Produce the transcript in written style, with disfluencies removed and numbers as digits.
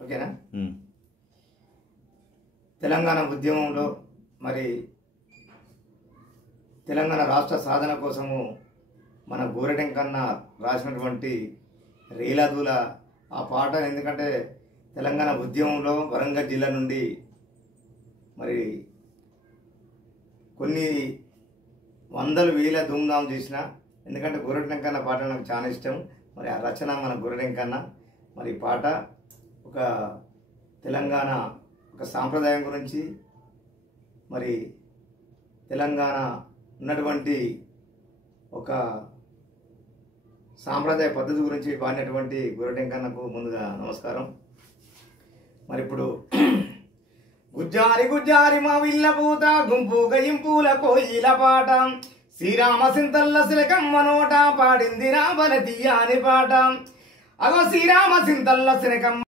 ఓకేనా? తెలంగాణ ఉద్యమంలో మరి తెలంగాణ రాష్ట్ర సాధన కోసము మన గోరెటెంకన్న రాసినటువంటి రేలాదూల ఆ పాట, ఎందుకంటే తెలంగాణ ఉద్యమంలో వరంగల్ జిల్లా నుండి మరి కొన్ని వందల వేల ధూమ్ధాం చేసిన, ఎందుకంటే గోరెటెంకన్న పాట నాకు చాలా ఇష్టం. మరి ఆ రచన మన గోరెటెంకన్న. మరి పాట ఒక తెలంగాణ ఒక సాంప్రదాయం గురించి, మరి తెలంగాణ ఉన్నటువంటి ఒక సాంప్రదాయ పద్ధతి గురించి పాడినటువంటి గోరెటెంకన్నకు ముందుగా నమస్కారం. మరి ఇప్పుడు గుజ్జారి గుజ్జారి మా విల్ల పూత గుంపు గయింపుల కోయిల పాట, శ్రీరామ సింతల్ల శిలకమ్మ నోట పాడింది రాబల తీయాని పాట. అగో శ్రీరామ సింతల్ల శిలకమ్మ